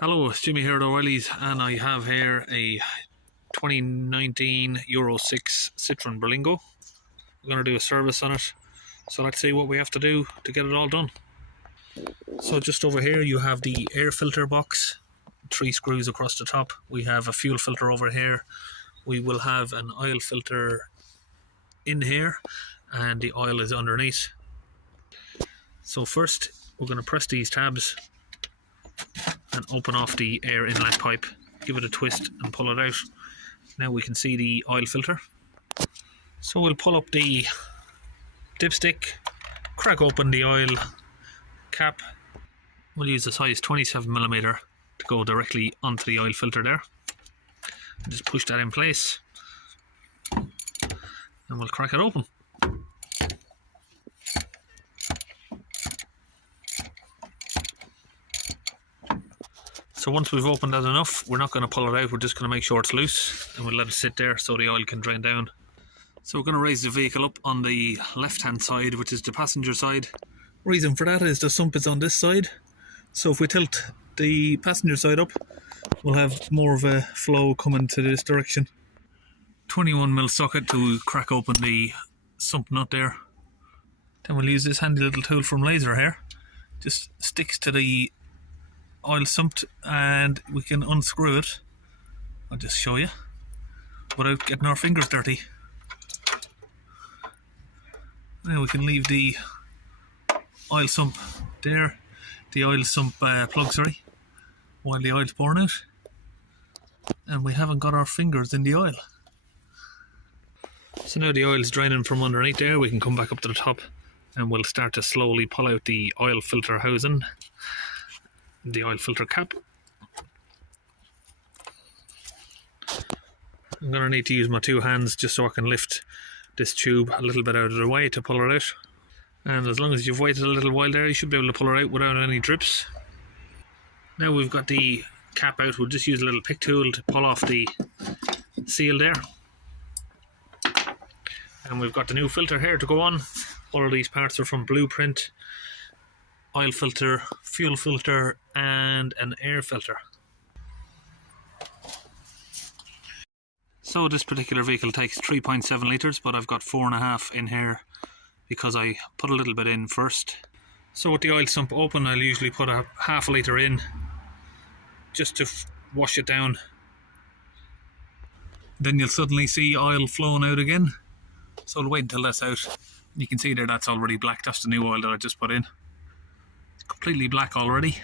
Hello, it's Jimmy here at O'Reilly's, and I have here a 2019 Euro 6 Citroen Berlingo. We're going to do a service on it, so let's see what we have to do to get it all done. So just over here you have the air filter box, 3 screws across the top. We have a fuel filter over here. We will have an oil filter in here, and the oil is underneath. So first we're going to press these tabs and open off the air inlet pipe, give it a twist and pull it out. Now we can see the oil filter. So we'll pull up the dipstick, crack open the oil cap. We'll use the size 27mm to go directly onto the oil filter there. Just push that in place and we'll crack it open. So once we've opened that enough, we're not going to pull it out, we're just going to make sure it's loose, and we'll let it sit there so the oil can drain down. So we're going to raise the vehicle up on the left hand side, which is the passenger side. Reason for that is the sump is on this side, so if we tilt the passenger side up, we'll have more of a flow coming to this direction. 21mm socket to crack open the sump nut there. Then we'll use this handy little tool from Laser here. Just sticks to the oil sump and we can unscrew it. I'll just show you without getting our fingers dirty. Now we can leave the oil sump there, the oil sump plug, sorry, while the oil's pouring out, and we haven't got our fingers in the oil. So now the oil's draining from underneath there, we can come back up to the top and we'll start to slowly pull out the oil filter housing, the oil filter cap. I'm going to need to use my 2 hands just so I can lift this tube a little bit out of the way to pull it out. And as long as you've waited a little while there, you should be able to pull it out without any drips. Now we've got the cap out, we'll just use a little pick tool to pull off the seal there. And we've got the new filter here to go on. All of these parts are from Blueprint. Oil filter, fuel filter and an air filter. So this particular vehicle takes 3.7 litres, but I've got 4.5 in here because I put a little bit in first. So with the oil sump open, I'll usually put a half a litre in just to wash it down. Then you'll suddenly see oil flowing out again. So I'll wait until that's out. You can see there that's already black, that's the new oil that I just put in. Completely black already.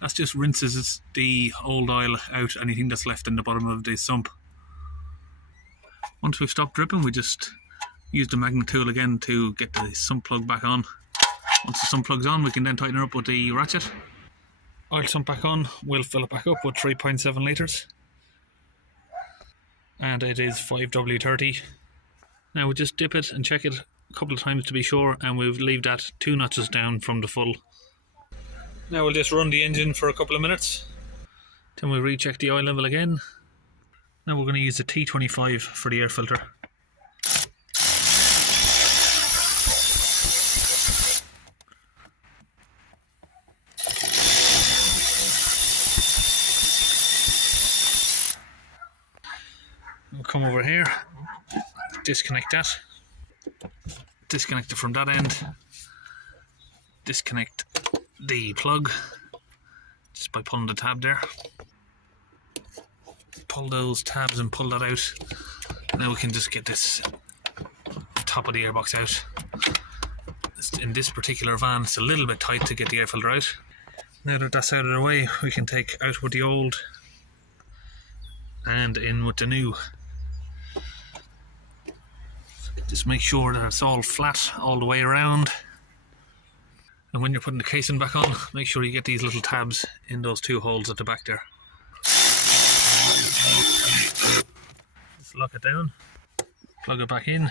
That just rinses the old oil out, anything that's left in the bottom of the sump. Once we've stopped dripping, we just use the magnet tool again to get the sump plug back on. Once the sump plug's on, we can then tighten it up with the ratchet. Oil sump back on, we'll fill it back up with 3.7 litres. And it is 5W30. Now we just dip it and check it a couple of times to be sure, and we'll leave that 2 notches down from the full. Now we'll just run the engine for a couple of minutes, then we'll recheck the oil level again. Now we're going to use the T25 for the air filter. We'll come over here, disconnect that. Disconnect it from that end, disconnect the plug just by pulling the tab there. Pull those tabs and pull that out. Now we can just get this top of the airbox out. In this particular van it's a little bit tight to get the air filter out. Now that that's out of the way, we can take out with the old and in with the new. Just make sure that it's all flat all the way around. And when you're putting the casing back on, make sure you get these little tabs in those 2 holes at the back there. Just lock it down, plug it back in.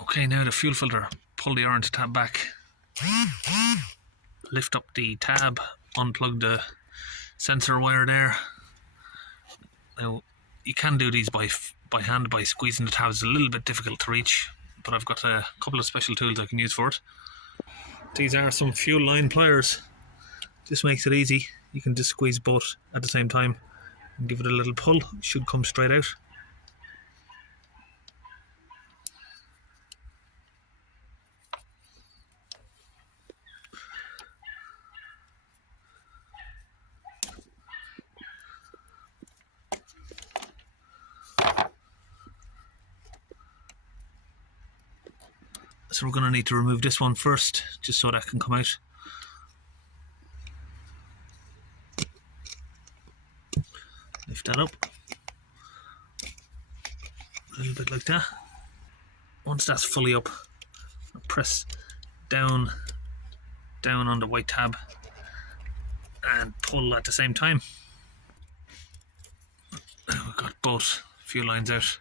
Okay, now the fuel filter. Pull the orange tab back, lift up the tab, unplug the sensor wire there. Now you can do these by hand by squeezing the tabs. It's a little bit difficult to reach, but I've got a couple of special tools I can use for it. These are some fuel line pliers. This makes it easy. You can just squeeze both at the same time and give it a little pull. It should come straight out. So we're going to need to remove this one first, just so that can come out. Lift that up. A little bit like that. Once that's fully up, press down on the white tab and pull at the same time. We've got both fuel lines out.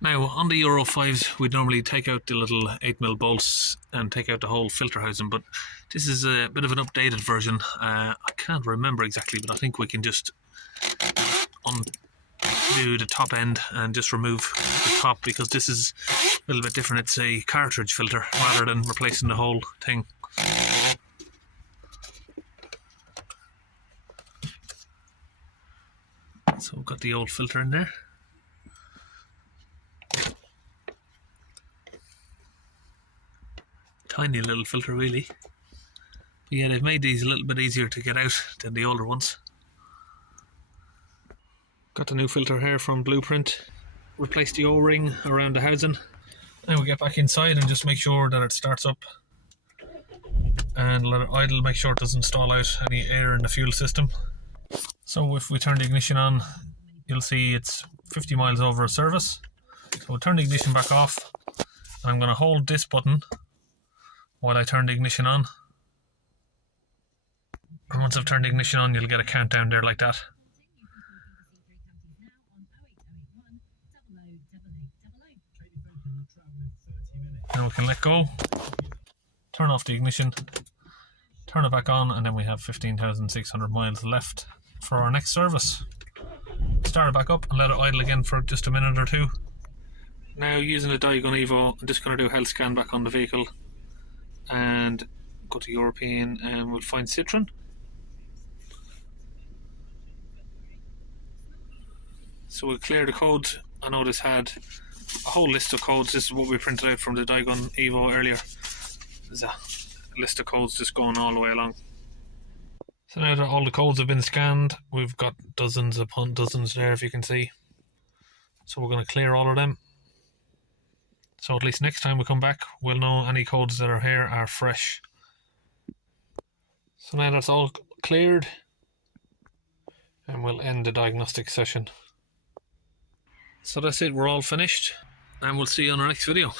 Now, on the Euro 5s, we'd normally take out the little 8mm bolts and take out the whole filter housing, but this is a bit of an updated version. I can't remember exactly, but I think we can just undo the top end and just remove the top, because this is a little bit different. It's a cartridge filter rather than replacing the whole thing. So we've got the old filter in there. Tiny little filter really. But yeah, they've made these a little bit easier to get out than the older ones. Got the new filter here from Blueprint. Replace the O-ring around the housing. Now we get back inside and just make sure that it starts up. And let it idle, make sure it doesn't stall out any air in the fuel system. So if we turn the ignition on, you'll see it's 50 miles over a service. So we'll turn the ignition back off. And I'm going to hold this button while I turn the ignition on. And once I've turned the ignition on, you'll get a countdown there like that. Now we can let go, turn off the ignition, turn it back on, and then we have 15,600 miles left for our next service. Start it back up and let it idle again for just a minute or two. Now, using the Diagon Evo, I'm just going to do a health scan back on the vehicle and go to European, and we'll find Citroen. So we'll clear the codes. I know this had a whole list of codes. This is what we printed out from the Diagon Evo earlier. There's a list of codes just going all the way along. So now that all the codes have been scanned, we've got dozens upon dozens there, if you can see. So we're going to clear all of them. So at least next time we come back, we'll know any codes that are here are fresh. So now that's all cleared, and we'll end the diagnostic session. So that's it, we're all finished, and we'll see you on our next video.